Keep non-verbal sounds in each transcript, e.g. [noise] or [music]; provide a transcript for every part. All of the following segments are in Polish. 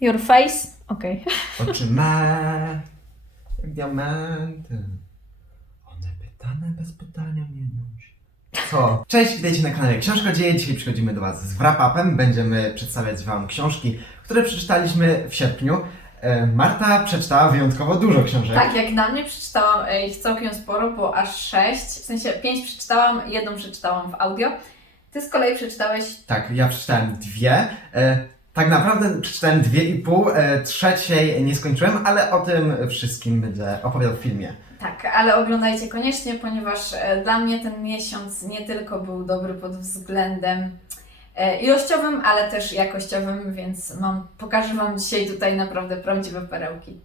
Your face? Okej. Oczy me, jak diamenty. One pytane bez pytania mienią się. Co? Cześć, witajcie na kanale Książka Dzieje. Dzisiaj przychodzimy do Was z wrap-upem. Będziemy przedstawiać Wam książki, które przeczytaliśmy w sierpniu. E, Marta przeczytała wyjątkowo dużo książek. Tak, jak na mnie przeczytałam e, ich całkiem sporo, bo aż sześć. W sensie pięć przeczytałam, jedną przeczytałam w audio. Ty z kolei przeczytałeś. Tak, ja przeczytałem dwie. E, tak naprawdę przeczytałem dwie i pół. E, trzeciej nie skończyłem, ale o tym wszystkim będę opowiadał w filmie. Tak, ale oglądajcie koniecznie, ponieważ e, dla mnie ten miesiąc nie tylko był dobry pod względem e, ilościowym, ale też jakościowym, więc mam, pokażę Wam dzisiaj tutaj naprawdę prawdziwe perełki.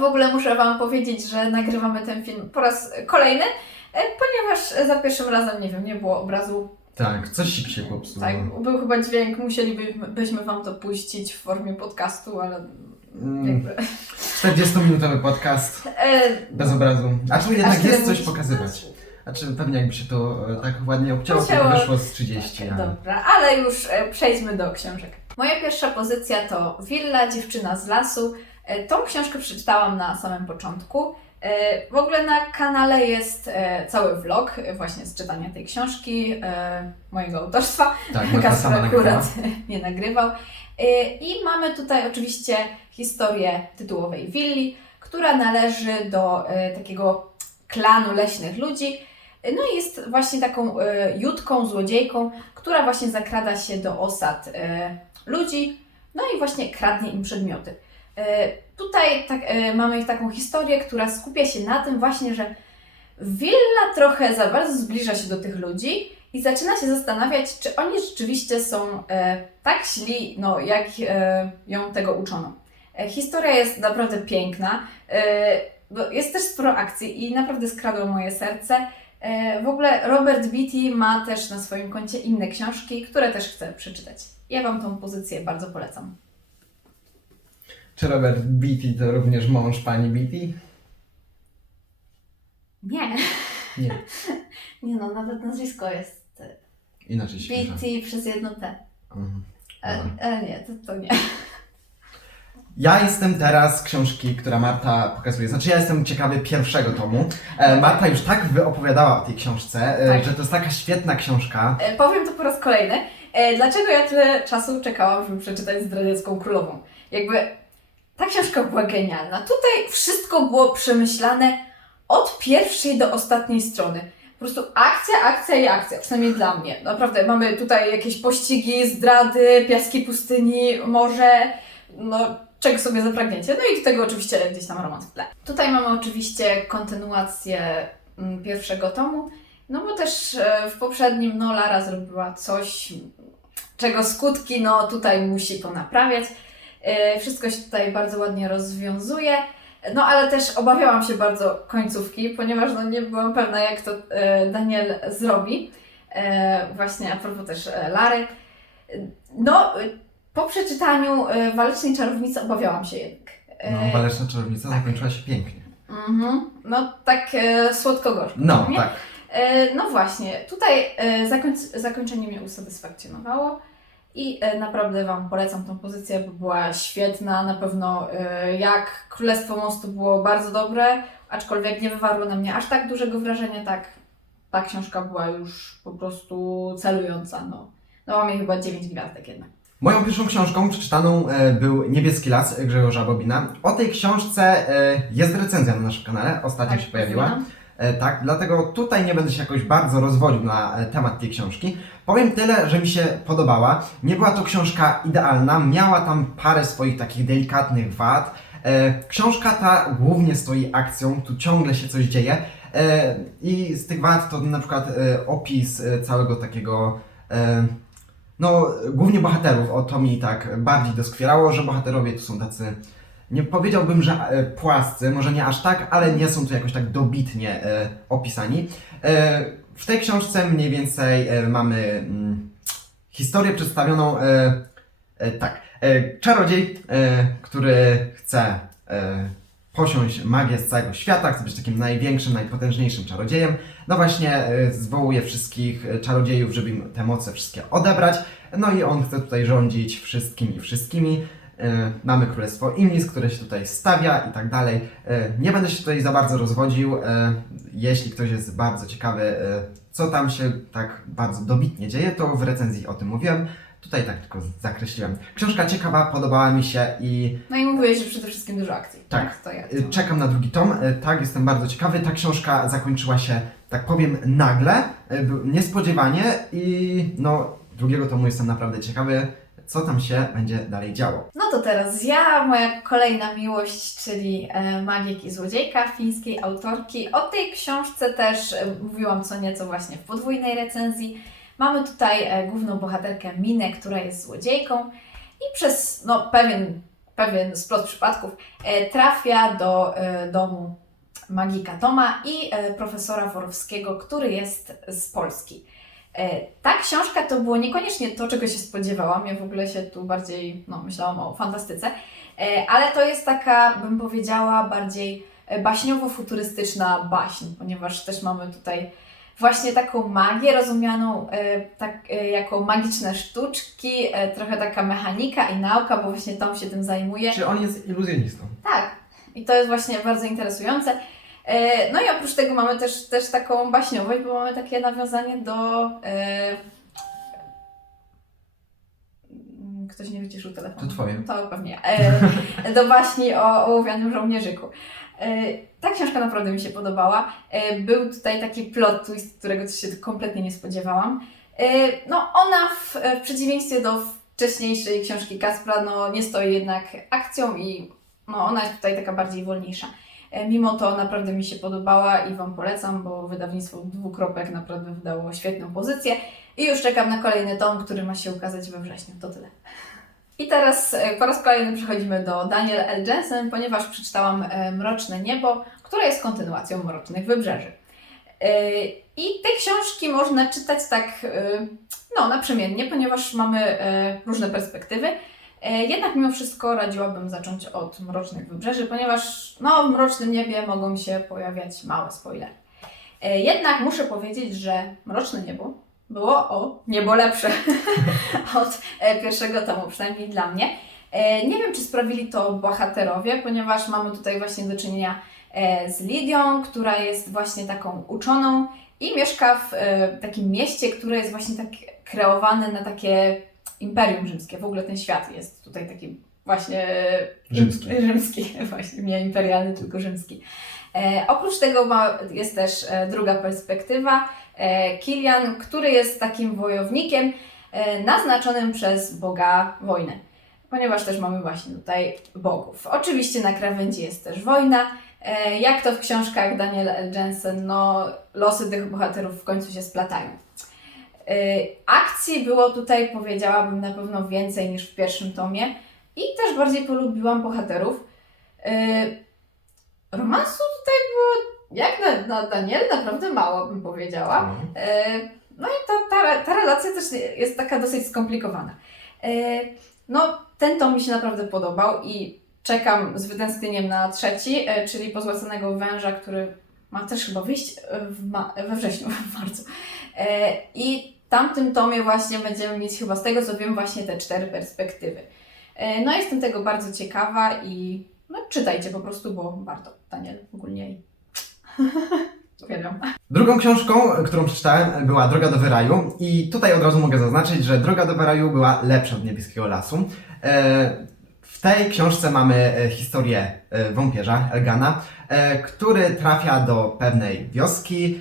W ogóle muszę Wam powiedzieć, że nagrywamy ten film po raz kolejny, ponieważ za pierwszym razem, nie wiem, nie było obrazu Tak, coś się popsuło. Tak, był chyba dźwięk, musielibyśmy Wam to puścić w formie podcastu, ale Mm, jakby... 40-minutowy podcast E, bez obrazu. A czy jednak jest coś pokazywać? A czy pewnie jakby się to e, tak ładnie obcięło, to wyszło z 30. Tak, ale... Dobra, ale już e, przejdźmy do książek. Moja pierwsza pozycja to Willa, dziewczyna z lasu. Tą książkę przeczytałam na samym początku. E, W ogóle na kanale jest e, cały vlog e, właśnie z czytania tej książki, mojego autorstwa. Tak, Kasper akurat [laughs] nie nagrywał. I mamy tutaj oczywiście historię tytułowej willi, która należy do takiego klanu leśnych ludzi. No i jest właśnie taką jutką, złodziejką, która właśnie zakrada się do osad ludzi, no i właśnie kradnie im przedmioty. Tutaj tak, e, mamy taką historię, która skupia się na tym właśnie, że Willa trochę za bardzo zbliża się do tych ludzi i zaczyna się zastanawiać, czy oni rzeczywiście są e, tak źli, no, jak e, ją tego uczono. E, historia jest naprawdę piękna. E, jest też sporo akcji i naprawdę skradło moje serce. E, w ogóle Robert Beatty ma też na swoim koncie inne książki, które też chcę przeczytać. Ja Wam tą pozycję bardzo polecam. Czy Robert Beatty to również mąż pani Beatty? Nie, Nie. [laughs] nie no, nawet nazwisko jest e, Inaczej się pisze. Beatty przez jedno T. Mhm. E, Dobra. e, nie, to, to nie. [laughs] Ja jestem teraz książki, która Marta pokazuje. Znaczy ja jestem ciekawy pierwszego tomu. E, Marta już tak wyopowiadała o tej książce, e, Tak. że to jest taka świetna książka. E, powiem to po raz kolejny. E, dlaczego ja tyle czasu czekałam, żeby przeczytać Zdradziecką Królową? Jakby ta książka była genialna. Tutaj wszystko było przemyślane od pierwszej do ostatniej strony. Po prostu akcja, akcja i akcja, przynajmniej dla mnie. Naprawdę, mamy tutaj jakieś pościgi, zdrady, piaski pustyni, morze, no czego sobie zapragniecie. No i do tego oczywiście gdzieś tam romans w tle. Tutaj mamy oczywiście kontynuację mm, pierwszego tomu, no bo też e, w poprzednim no Lara zrobiła coś, czego skutki no tutaj musi ponaprawiać. E, Wszystko się tutaj bardzo ładnie rozwiązuje. No ale też obawiałam się bardzo końcówki, ponieważ no, nie byłam pewna jak to e, Daniel zrobi. E, Właśnie a propos też Lary. No, po przeczytaniu Walecznej Czarownicy obawiałam się jednak. No, Waleczna Czarownica zakończyła się pięknie. mhm. No tak e, słodko-gorzko. No, nie? tak. E, No właśnie, tutaj e, zakońc zakończenie mnie usatysfakcjonowało i e, naprawdę Wam polecam tą pozycję, bo była świetna. Na pewno e, jak Królestwo Mostu było bardzo dobre, aczkolwiek nie wywarło na mnie aż tak dużego wrażenia, tak ta książka była już po prostu celująca. No, no mam jej chyba 9 gwiazdek jednak. Moją pierwszą książką przeczytaną e, był Niebieski Las Grzegorza Bobina. O tej książce jest recenzja na naszym kanale, ostatnio Tak, się pojawiła. E, tak, dlatego tutaj nie będę się jakoś bardzo rozwodził na e, temat tej książki. Powiem tyle, że mi się podobała. Nie była to książka idealna, miała tam parę swoich takich delikatnych wad. E, książka ta głównie stoi akcją, tu ciągle się coś dzieje. I z tych wad to na przykład opis całego takiego. No, głównie bohaterów, o to mi tak bardziej doskwierało, że bohaterowie tu są tacy, nie powiedziałbym, że e, płascy, może nie aż tak, ale nie są tu jakoś tak dobitnie e, opisani. E, w tej książce mniej więcej mamy mm, historię przedstawioną tak. Czarodziej, który chce posiąść magię z całego świata, chce być takim największym, najpotężniejszym czarodziejem. No właśnie, zwołuje wszystkich czarodziejów, żeby im te moce wszystkie odebrać. No i on chce tutaj rządzić wszystkim i wszystkimi. E, mamy królestwo Imlis, które się tutaj stawia i tak dalej. E, nie będę się tutaj za bardzo rozwodził. E, jeśli ktoś jest bardzo ciekawy, co tam się tak bardzo dobitnie dzieje, to w recenzji o tym mówiłem. Tutaj tak tylko zakreśliłem. Książka ciekawa, podobała mi się i No i mówiłeś, że przede wszystkim dużo akcji. Tak. To ja. Y, Czekam na drugi tom, tak, jestem bardzo ciekawy. Ta książka zakończyła się, tak powiem, nagle, niespodziewanie i no, drugiego tomu jestem naprawdę ciekawy, co tam się będzie dalej działo. No to teraz ja, moja kolejna miłość, czyli e, Magik i Złodziejka fińskiej autorki. O tej książce też e, mówiłam co nieco właśnie w podwójnej recenzji. Mamy tutaj e, główną bohaterkę Minę, która jest złodziejką i przez no, pewien, pewien splot przypadków trafia do domu magika Toma i profesora Worowskiego, który jest z Polski. E, Ta książka to było niekoniecznie to, czego się spodziewałam. Ja w ogóle się tu bardziej no, myślałam o fantastyce, E, ale to jest taka, bym powiedziała, bardziej e, baśniowo-futurystyczna baśń, ponieważ też mamy tutaj właśnie taką magię rozumianą tak, jako magiczne sztuczki, trochę taka mechanika i nauka, bo właśnie Tom się tym zajmuje. Czy on jest iluzjonistą? Tak. I to jest właśnie bardzo interesujące. E, No i oprócz tego mamy też, też taką baśniowość, bo mamy takie nawiązanie do. e, Ktoś nie wyciszył telefonu. To twoje. To pewnie. E, [laughs] Do baśni o ołowianym żołnierzyku. Ta książka naprawdę mi się podobała. Był tutaj taki plot twist, którego się kompletnie nie spodziewałam. No ona w, w przeciwieństwie do wcześniejszej książki Kaspra, no nie stoi jednak akcją i no ona jest tutaj taka bardziej wolniejsza. E, Mimo to naprawdę mi się podobała i Wam polecam, bo wydawnictwo Dwukropek naprawdę wydało świetną pozycję i już czekam na kolejny tom, który ma się ukazać we wrześniu. To tyle. I teraz e, po raz kolejny przechodzimy do Daniel L. Jensen, ponieważ przeczytałam e, Mroczne Niebo, które jest kontynuacją Mrocznych Wybrzeży. I te książki można czytać tak no, naprzemiennie, ponieważ mamy różne perspektywy. E, Jednak mimo wszystko radziłabym zacząć od Mrocznych Wybrzeży, ponieważ no, w Mrocznym Niebie mogą się pojawiać małe spoilery. E, Jednak muszę powiedzieć, że Mroczne Niebo było o niebo lepsze [laughs] od e, pierwszego tomu, przynajmniej dla mnie. Nie wiem, czy sprawili to bohaterowie, ponieważ mamy tutaj właśnie do czynienia z Lidią, która jest właśnie taką uczoną i mieszka w takim mieście, które jest właśnie tak kreowane na takie imperium rzymskie. W ogóle ten świat jest tutaj taki właśnie Rzymski. [laughs] rzymski właśnie, nie imperialny, tylko rzymski. E, oprócz tego ma, jest też e, druga perspektywa. E, Kilian, który jest takim wojownikiem e, naznaczonym przez Boga wojny. Ponieważ też mamy właśnie tutaj bogów. Oczywiście na krawędzi jest też wojna. E, jak to w książkach Daniel. Jensen, no losy tych bohaterów w końcu się splatają. E, akcji było tutaj, powiedziałabym, na pewno więcej niż w pierwszym tomie. I też bardziej polubiłam bohaterów. E, romansu tutaj było, jak na, na Daniel, naprawdę mało bym powiedziała. No. E, No i ta, ta, ta relacja też jest taka dosyć skomplikowana. No, ten tom mi się naprawdę podobał i czekam z wytęsknieniem na trzeci, czyli Pozłacanego Węża, który ma też chyba wyjść w ma- we wrześniu, [laughs] w marcu. I tamtym tomie właśnie będziemy mieć chyba z tego co wiem właśnie te cztery perspektywy. E, No jestem tego bardzo ciekawa i no, czytajcie po prostu, bo warto. Daniel ogólnie [laughs] uwielbiam. Drugą książką, którą przeczytałem, była Droga do Wyraju i tutaj od razu mogę zaznaczyć, że Droga do Wyraju była lepsza od Niebieskiego Lasu. E, W tej książce mamy e, historię e, wąpierza, Elgana, e, który trafia do pewnej wioski,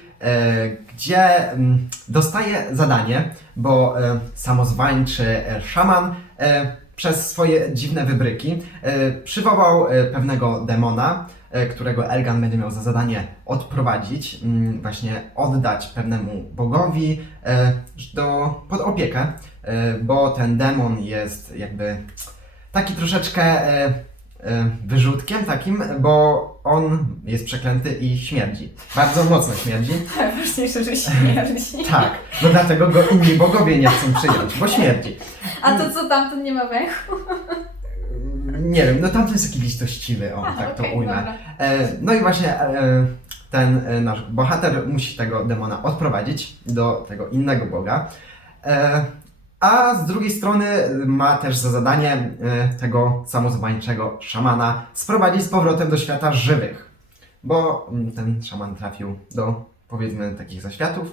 gdzie mm, dostaje zadanie, bo samozwańczy szaman przez swoje dziwne wybryki przywołał pewnego demona, którego Elgan będzie miał za zadanie odprowadzić, mm, właśnie oddać pewnemu bogowi do, pod opiekę, bo ten demon jest jakby taki troszeczkę e, e, wyrzutkiem takim, bo on jest przeklęty i śmierdzi. Bardzo mocno śmierdzi. [laughs] Najważniejsze, że śmierdzi. [laughs] Tak, no dlatego go inni bogowie nie chcą przyjąć, bo śmierdzi. A to co tamten nie ma węchu? Nie wiem, no tamten jest jakiś litościwy, o, Aha, tak to okej, ujmę. E, no i właśnie e, ten e, nasz bohater musi tego demona odprowadzić do tego innego boga. E, A z drugiej strony ma też za zadanie e, tego samozwańczego szamana sprowadzić z powrotem do świata żywych. Bo mm, ten szaman trafił do powiedzmy takich zaświatów.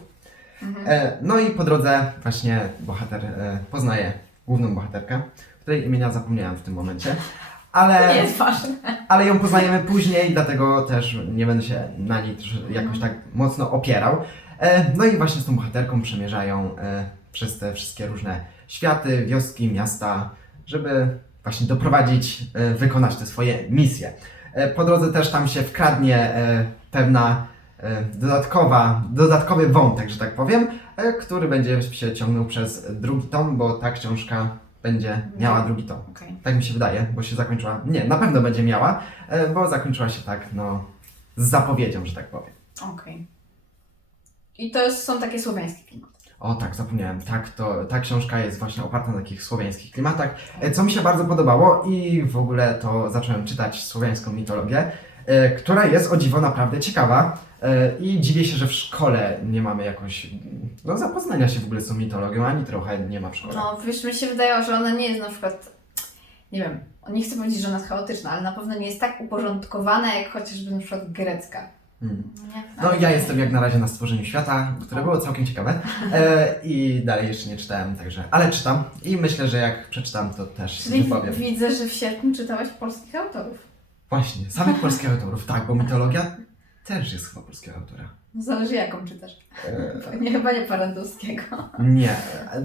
Mhm. E, no i po drodze właśnie bohater e, poznaje główną bohaterkę, której imienia zapomniałem w tym momencie. Ale To nie jest ważne. ale ją poznajemy później, dlatego też nie będę się na niej jakoś tak mocno opierał. E, No i właśnie z tą bohaterką przemierzają przez te wszystkie różne światy, wioski, miasta, żeby właśnie doprowadzić, e, wykonać te swoje misje. E, Po drodze też tam się wkradnie e, pewna dodatkowa, dodatkowy wątek, że tak powiem, który będzie się ciągnął przez drugi tom, bo ta książka będzie miała drugi tom. Okej. Tak mi się wydaje, bo się zakończyła. Nie, na pewno będzie miała, bo zakończyła się tak, no, z zapowiedzią, że tak powiem. Okej. I to są takie słowiańskie klimaty. O tak, zapomniałem. Tak, to, ta książka jest właśnie oparta na takich słowiańskich klimatach, e, co mi się bardzo podobało i w ogóle to zacząłem czytać słowiańską mitologię, e, która jest o dziwo naprawdę ciekawa e, i dziwię się, że w szkole nie mamy jakoś, no zapoznania się w ogóle z tą mitologią, ani trochę nie ma w szkole. No, wiesz, mi się wydaje, że ona nie jest na przykład, nie wiem, nie chcę powiedzieć, że ona jest chaotyczna, ale na pewno nie jest tak uporządkowana, jak chociażby na przykład grecka. Mm. Nie? No ja jestem jak na razie na stworzeniu świata, które było całkiem ciekawe e, i dalej jeszcze nie czytałem, także, ale czytam i myślę, że jak przeczytam, to też Czyli wypowiem. widzę, że w sierpniu czytałeś polskich autorów. Właśnie, samych polskich autorów, tak, bo mitologia też jest chyba polskiego autora. No, Zależy jaką czytasz. E, Nie, chyba nie Parandowskiego. nie,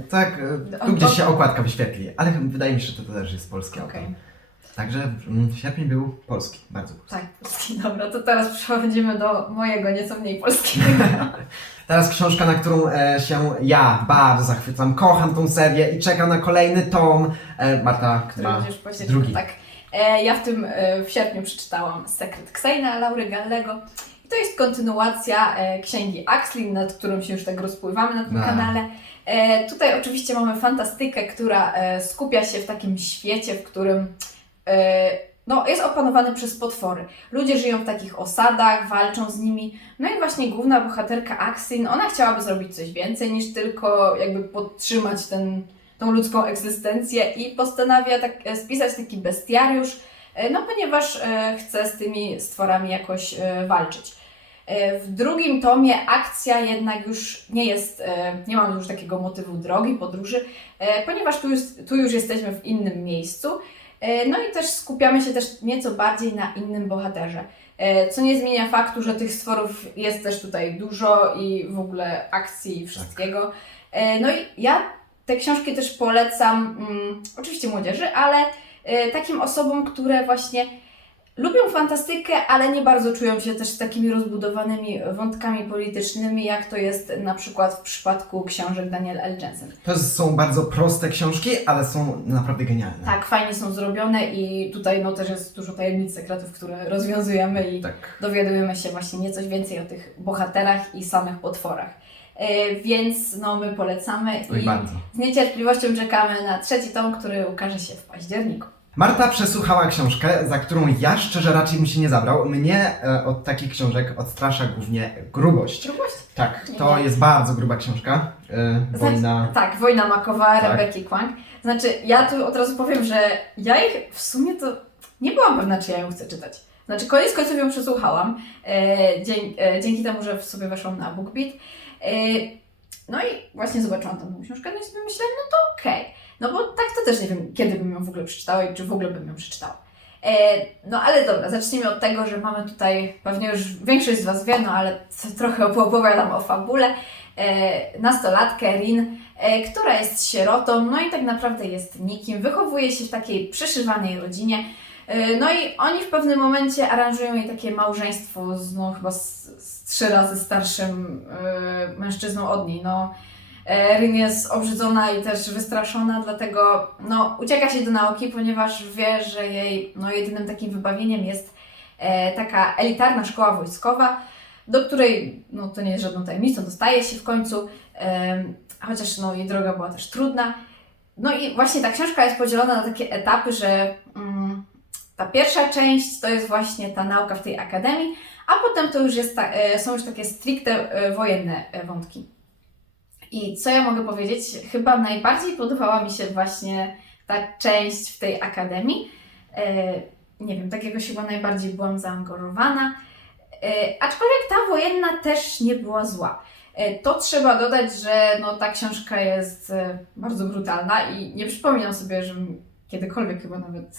tak, e, tu gdzieś się okładka wyświetli, ale wydaje mi się, że to też jest polski Okej. autor. Także mm, sierpień był polski, bardzo polski. Tak, polski. Dobra, to teraz przechodzimy do mojego, nieco mniej polskiego. [laughs] [laughs] Teraz książka, na którą e, się ja bardzo zachwycam, kocham tą serię i czekam na kolejny tom. E, Marta który ma będziesz powiedzieć. drugi. Tak. E, ja w tym e, w sierpniu przeczytałam Sekret Ksejna Laury Gallego. I to jest kontynuacja e, księgi Axlin, nad którą się już tak rozpływamy na tym Tak. kanale. E, tutaj oczywiście mamy fantastykę, która e, skupia się w takim świecie, w którym no, jest opanowany przez potwory. Ludzie żyją w takich osadach, walczą z nimi. No i właśnie główna bohaterka Axin, ona chciałaby zrobić coś więcej niż tylko jakby podtrzymać ten, tą ludzką egzystencję i postanawia tak, e, spisać taki bestiariusz, e, no ponieważ e, chce z tymi stworami jakoś e, walczyć. E, W drugim tomie akcja jednak już nie jest, e, nie mamy już takiego motywu drogi, podróży, e, ponieważ tu już, tu już jesteśmy w innym miejscu. E, No i też skupiamy się też nieco bardziej na innym bohaterze. E, Co nie zmienia faktu, że tych stworów jest też tutaj dużo i w ogóle akcji i wszystkiego. E, No i ja te książki też polecam mm, oczywiście młodzieży, ale e, takim osobom, które właśnie lubią fantastykę, ale nie bardzo czują się też z takimi rozbudowanymi wątkami politycznymi, jak to jest na przykład w przypadku książek Daniel L. Jensen. To są bardzo proste książki, ale są naprawdę genialne. Tak, fajnie są zrobione i tutaj no, też jest dużo tajemnic, sekretów, które rozwiązujemy i Tak. dowiadujemy się właśnie nieco więcej o tych bohaterach i samych potworach. E, więc no, my polecamy Oj, i bardzo. z niecierpliwością czekamy na trzeci tom, który ukaże się w październiku. Marta przesłuchała książkę, za którą ja szczerze raczej bym się nie zabrał. Mnie e, od takich książek odstrasza głównie grubość. Grubość? Tak, Nie, to nie. jest bardzo gruba książka. E, wojna. Tak, Wojna Makowa, Tak. Rebeki Kłang. Znaczy, ja tu od razu powiem, że ja ich w sumie to nie byłam pewna, czy ja ją chcę czytać. Znaczy, koniec końców ją przesłuchałam, e, dzięki, e, dzięki temu, że w sobie weszłam na BookBeat. E, no i właśnie zobaczyłam tą książkę, no i sobie myślę, no to okej. No bo tak to też nie wiem, kiedy bym ją w ogóle przeczytała i czy w ogóle bym ją przeczytała. E, no ale dobra, zacznijmy od tego, że mamy tutaj, pewnie już większość z Was wie, no ale trochę opowiadam o fabule, e, nastolatkę Rin, e, która jest sierotą, no i tak naprawdę jest nikim, wychowuje się w takiej przyszywanej rodzinie, e, no i oni w pewnym momencie aranżują jej takie małżeństwo z, no chyba z, z trzy razy starszym e, mężczyzną od niej, no. E, Rin jest obrzydzona i też wystraszona, dlatego no, ucieka się do nauki, ponieważ wie, że jej no, jedynym takim wybawieniem jest e, taka elitarna szkoła wojskowa, do której, no to nie jest żadną tajemnicą, dostaje się w końcu, em, chociaż no, jej droga była też trudna. No i właśnie ta książka jest podzielona na takie etapy, że mm, ta pierwsza część to jest właśnie ta nauka w tej akademii, a potem to już jest ta, e, są już takie stricte e, wojenne e, wątki. I co ja mogę powiedzieć? Chyba najbardziej podobała mi się właśnie ta część w tej akademii. Nie wiem, tak jakoś chyba najbardziej byłam zaangażowana. Aczkolwiek ta wojenna też nie była zła. To trzeba dodać, że no, ta książka jest bardzo brutalna i nie przypominam sobie, żebym kiedykolwiek chyba nawet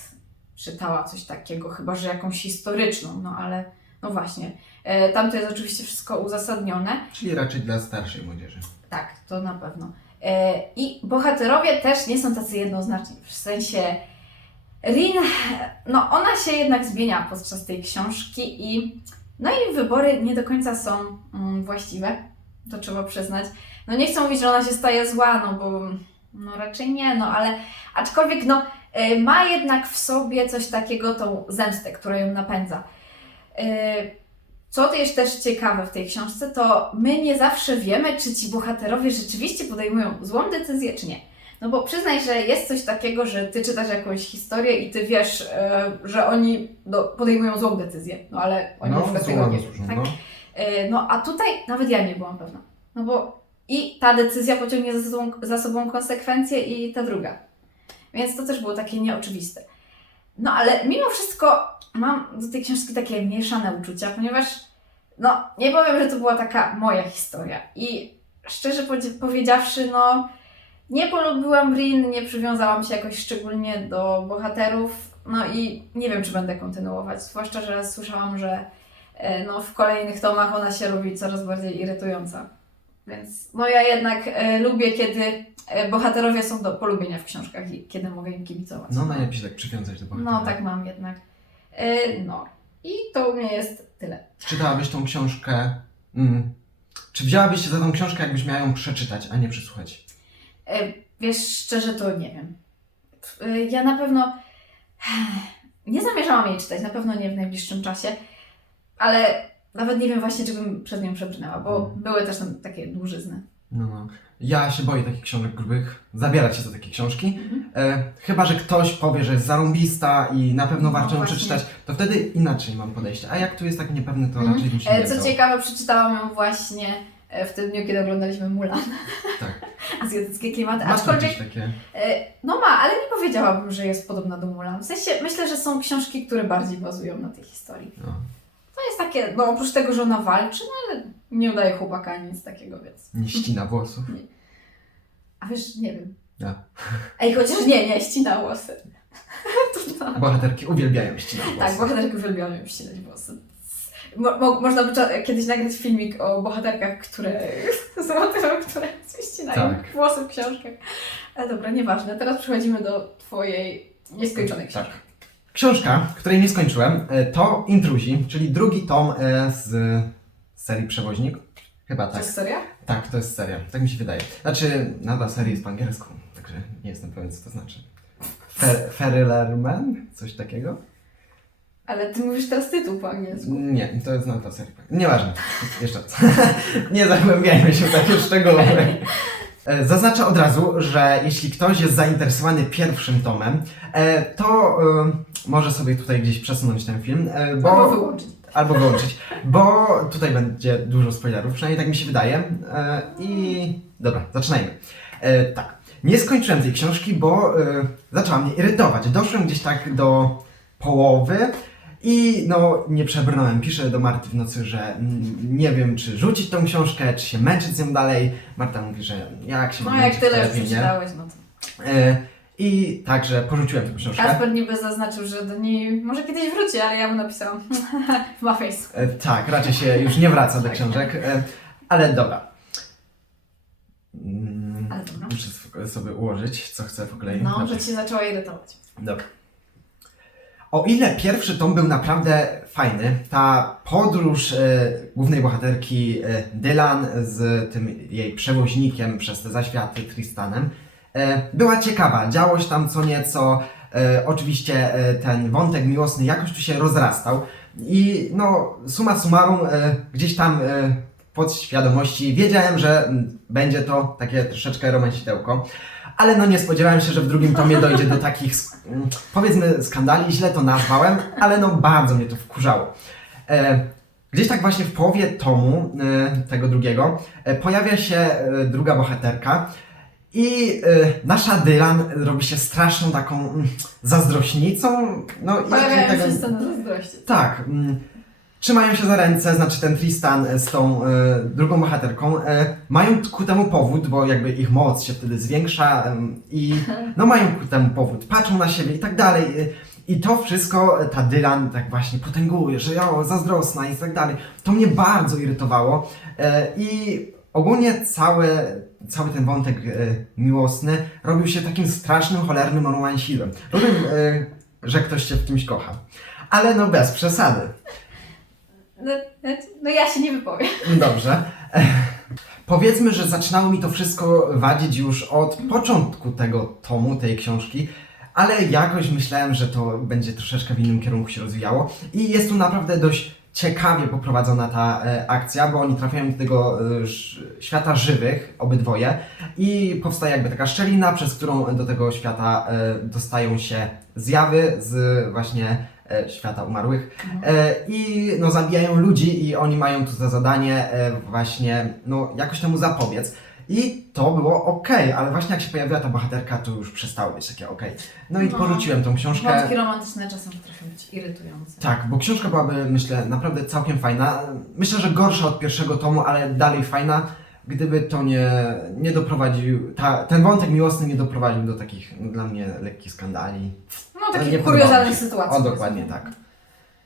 czytała coś takiego, chyba że jakąś historyczną, no ale no właśnie. E, tam to jest oczywiście wszystko uzasadnione. Czyli raczej dla starszej młodzieży. Tak, to na pewno. E, I bohaterowie też nie są tacy jednoznaczni. W sensie Rin, no ona się jednak zmienia podczas tej książki i no i wybory nie do końca są mm, właściwe. To trzeba przyznać. No nie chcę mówić, że ona się staje zła, no bo no raczej nie, no ale aczkolwiek no e, ma jednak w sobie coś takiego, tą zemstę, która ją napędza. E, co jest też ciekawe w tej książce, to my nie zawsze wiemy, czy ci bohaterowie rzeczywiście podejmują złą decyzję, czy nie. No bo przyznaj, że jest coś takiego, że ty czytasz jakąś historię i ty wiesz, e, że oni no, podejmują złą decyzję, no ale oni na No, przykład tego nie służą, tak? no. E, No a tutaj nawet ja nie byłam pewna. No bo i ta decyzja pociągnie za sobą, za sobą konsekwencje i ta druga. Więc to też było takie nieoczywiste. No ale mimo wszystko mam do tej książki takie mieszane uczucia, ponieważ no nie powiem, że to była taka moja historia. I szczerze powiedziawszy, no nie polubiłam Rin, nie przywiązałam się jakoś szczególnie do bohaterów. No i nie wiem, czy będę kontynuować. Zwłaszcza, że słyszałam, że e, no, w kolejnych tomach ona się robi coraz bardziej irytująca. Więc no ja jednak e, lubię, kiedy e, bohaterowie są do polubienia w książkach i kiedy mogę im kibicować. No najlepiej się tak przywiązać do bohatera. No tak mam jednak. E, no i to u mnie jest tyle. Czytałabyś tą książkę... Mm. Czy wzięłabyś się za tą książkę, jakbyś miała ją przeczytać, a nie przesłuchać? E, wiesz, szczerze to nie wiem. E, ja na pewno [sighs] nie zamierzałam jej czytać, na pewno nie w najbliższym czasie, ale nawet nie wiem właśnie, czy bym przez nią przebrnęła, bo Mhm. były też tam takie dłużyzny. No, no. Ja się boję takich książek grubych, zabierać się za takie książki. Mhm. E, chyba, że ktoś powie, że jest zarąbista i na pewno No warto ją właśnie. przeczytać, to wtedy inaczej mam podejście. A jak tu jest tak niepewny, to Mhm. raczej bym się E, nie Co ciekawe, przeczytałam ją właśnie e, w tym dniu, kiedy oglądaliśmy Mulan. Tak. [laughs] Azjatyckie klimaty. Ma tu Aczkolwiek gdzieś takie... E, No ma, ale nie powiedziałabym, że jest podobna do Mulan. W sensie myślę, że są książki, które bardziej bazują na tej historii. No. To jest takie, no oprócz tego, że ona walczy, no ale nie udaje chłopaka nic takiego, więc. Nie ścina włosów. A wiesz, nie wiem. Ja. Ej, chociaż nie, nie, ścina włosy. [laughs] to, to. Bohaterki uwielbiają ścinać włosy. Tak, bohaterki uwielbiają ścinać włosy. Mo, mo, można by kiedyś nagrać filmik o bohaterkach, które [laughs] z bohaterów, które ścinają Tak. włosy w książkach. Ale dobra, nieważne. Teraz przechodzimy do twojej nieskończonej Tak. Książka, której nie skończyłem, e, to Intruzi, czyli drugi tom e, z serii Przewoźnik. Chyba To tak. jest seria? Tak, to jest seria. Tak mi się wydaje. Znaczy, nazwa serii jest po angielsku, także nie jestem pewien, co to znaczy. Fer Ferrylerman? Coś takiego? Ale ty mówisz teraz tytuł po angielsku. Nie, to jest nazwa serii. Nieważne. Jeszcze raz. [laughs] nie zagłębiajmy się w takie szczegóły. [laughs] E, Zaznaczę od razu, że jeśli ktoś jest zainteresowany pierwszym tomem, e, to e, może sobie tutaj gdzieś przesunąć ten film, bo... Albo wyłączyć. albo wyłączyć, bo tutaj będzie dużo spoilerów, przynajmniej tak mi się wydaje. I dobra, zaczynajmy. Tak, nie skończyłem tej książki, bo zaczęła mnie irytować. Doszłem gdzieś tak do połowy i no nie przebrnąłem. Piszę do Marty w nocy, że mm, nie wiem, czy rzucić tą książkę, czy się męczyć z nią dalej. Marta mówi, że jak się No mam jak męczyć, tyle już lepiej nie. przeczytałeś, no to. E, I także porzuciłem tę książkę. Kasper niby zaznaczył, że do niej może kiedyś wróci, ale ja mu napisałam [laughs] ma face. E, tak, raczej się już nie wraca do Tak. książek, e, ale dobra. Mm, Ale dobra. Muszę sw- sobie ułożyć, co chcę po kolei. No, Dobrze. że cię zaczęła irytować. Dobra. O ile pierwszy tom był naprawdę fajny, ta podróż e, głównej bohaterki e, Dylan z tym jej przewoźnikiem przez te zaświaty Tristanem e, była ciekawa. Działo się tam co nieco. Oczywiście ten wątek miłosny jakoś tu się rozrastał. I no, summa summarum, gdzieś tam podświadomości wiedziałem, że mm, będzie to takie troszeczkę romancidełko. Ale no nie spodziewałem się, że w drugim tomie dojdzie do takich, mm, powiedzmy, skandali, źle to nazwałem, ale no bardzo mnie to wkurzało. E, Gdzieś tak właśnie w połowie tomu y, tego drugiego y, pojawia się druga bohaterka i nasza Dylan robi się straszną taką mm, zazdrośnicą. No, jak Pojawiają tego- się sceny zazdrości. tak. Trzymają się za ręce, znaczy ten Tristan e, z tą e, drugą bohaterką. E, mają ku temu powód, bo jakby ich moc się wtedy zwiększa i no mają ku temu powód. Patrzą na siebie i tak dalej. e, I to wszystko e, ta Dylan tak właśnie potęguje, że o, zazdrosna i tak dalej. To mnie bardzo irytowało e, i ogólnie cały, cały ten wątek e, miłosny robił się takim strasznym, cholernym romansidłem. Rozumiem, e, że ktoś cię w kimś kocha. Ale no bez przesady. No, no ja się nie wypowiem. Dobrze. [laughs] Powiedzmy, że zaczynało mi to wszystko wadzić już od początku tego tomu, tej książki, ale jakoś myślałem, że to będzie troszeczkę w innym kierunku się rozwijało i jest tu naprawdę dość ciekawie poprowadzona ta e, akcja, bo oni trafiają do tego e, świata żywych, obydwoje, i powstaje jakby taka szczelina, przez którą do tego świata e, dostają się zjawy z właśnie świata umarłych. E, I no, zabijają ludzi i oni mają tu za zadanie e, właśnie no, jakoś temu zapobiec. I to było ok, ale właśnie jak się pojawiła ta bohaterka, to już przestało być takie ok. No i No. porzuciłem tą książkę. Wątki romantyczne czasem potrafią być irytujące. Tak, bo książka byłaby, myślę, naprawdę całkiem fajna. Myślę, że gorsza od pierwszego tomu, ale dalej fajna, gdyby to nie, nie doprowadził, ta, ten wątek miłosny nie doprowadził do takich no, dla mnie lekkich skandali. No nie takich podobało kuriozalnych mi się. sytuacji. O, dokładnie tak.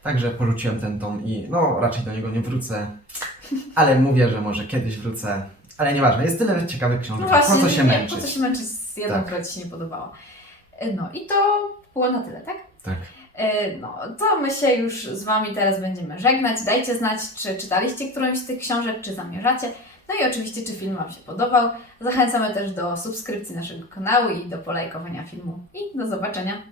Także porzuciłem ten tom i no raczej do niego nie wrócę, ale mówię, że może kiedyś wrócę. Ale nieważne, jest tyle ciekawych książek. No właśnie, po co się nie, męczyć? Po co się męczyć z jedną, Tak. która Ci się nie podobała. E, No i to było na tyle, tak? Tak. E, No, to my się już z Wami teraz będziemy żegnać. Dajcie znać, czy czytaliście którąś z tych książek, czy zamierzacie. No i oczywiście, czy film Wam się podobał. Zachęcamy też do subskrypcji naszego kanału i do polajkowania filmu. I do zobaczenia.